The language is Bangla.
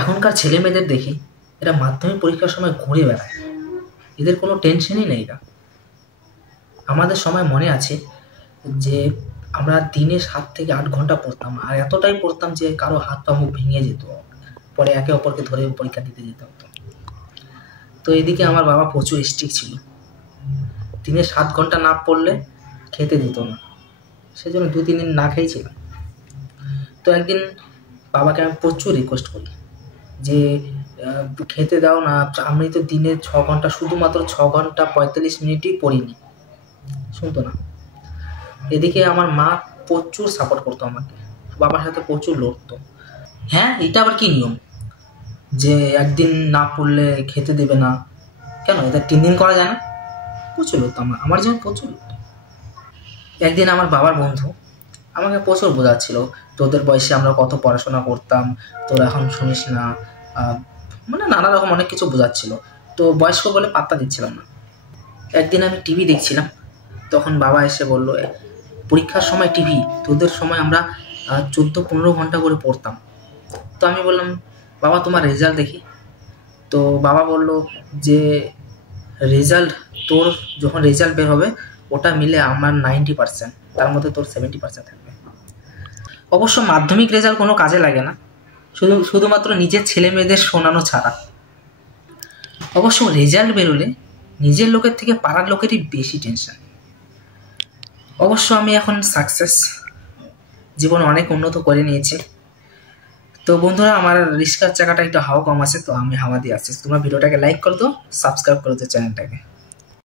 এখনকার ছেলে মেয়েদের দেখি এরা মাধ্যমিক পরীক্ষার সময় ঘুরে বেড়ায়, এদের কোনো টেনশনই নেই। না, আমাদের সময় মনে আছে যে আমরা দিনে 7 থেকে 8 ঘন্টা পড়তাম, আর এতটাই পড়তাম যে কারো হাত পা মুখ ভেঙে যেত, পরে একে অপরকে ধরে পরীক্ষা দিতে যেতে হতো। তো এদিকে আমার বাবা প্রচুর স্ট্রিক্ট ছিল, দিনে 7 ঘন্টা না পড়লে খেতে দিত না, সেজন্য 2-3 দিন না খেয়েছিলাম। তো একদিন বাবাকে আমি প্রচুর রিকোয়েস্ট করি যে খেতে দাও না, আমি তো দিনে 6 ঘন্টা, শুধুমাত্র 6 ঘন্টা 45 মিনিটই পড়িনি। শুনতো না। এদিকে আমার মা প্রচুর সাপোর্ট করতো আমাকে, বাবার সাথে প্রচুর লড়তো। হ্যাঁ, এটা আবার কি নিয়ম যে একদিন না পড়লে খেতে দেবে না? কেন, এটা 3 দিন করা যায় না? প্রচুর লড়তো আমার যেমন প্রচুর লড়তো। একদিন আমার বাবার বন্ধু আমাকে প্রচুর বোঝাচ্ছিল, তোদের বয়সে আমরা কত পড়াশোনা করতাম, তোরা এখন শুনিস না, মানে নানা রকম অনেক কিছু বোঝাচ্ছিল। তো বয়স্ক বলে পাত্তা দিচ্ছিলাম না। একদিন আমি টিভি দেখছিলাম, তখন বাবা এসে বলল, পরীক্ষার সময় টিভি, তোদের সময় আমরা 14-15 ঘন্টা করে পড়তাম। তো আমি বললাম, বাবা তোমার রেজাল্ট দেখি। তো বাবা বলল যে রেজাল্ট, তোর যখন রেজাল্ট বের হবে ওটা মিলে আমার 90%, তার মধ্যে তোর 70% থাকবে। অবশ্য মাধ্যমিক রেজাল্ট কোনো কাজে লাগে না, শুধুমাত্র নিজের ছেলে মেয়েদের শোনানো ছাড়া। অবশ্য রেজাল্ট বেরোলে নিজের লোকের থেকে পাড়ার লোকেরই বেশি টেনশন। অবশ্য আমি এখন সাকসেস, জীবন অনেক উন্নত করে নিয়েছি। তো বন্ধুরা, আমার রিস্কার চাকাটা একটু হাওয়া কম আছে, তো আমি হাওয়া দিয়ে আসছি। তোমরা ভিডিওটাকে লাইক করে দাও, সাবস্ক্রাইব করে দাও চ্যানেলটাকে।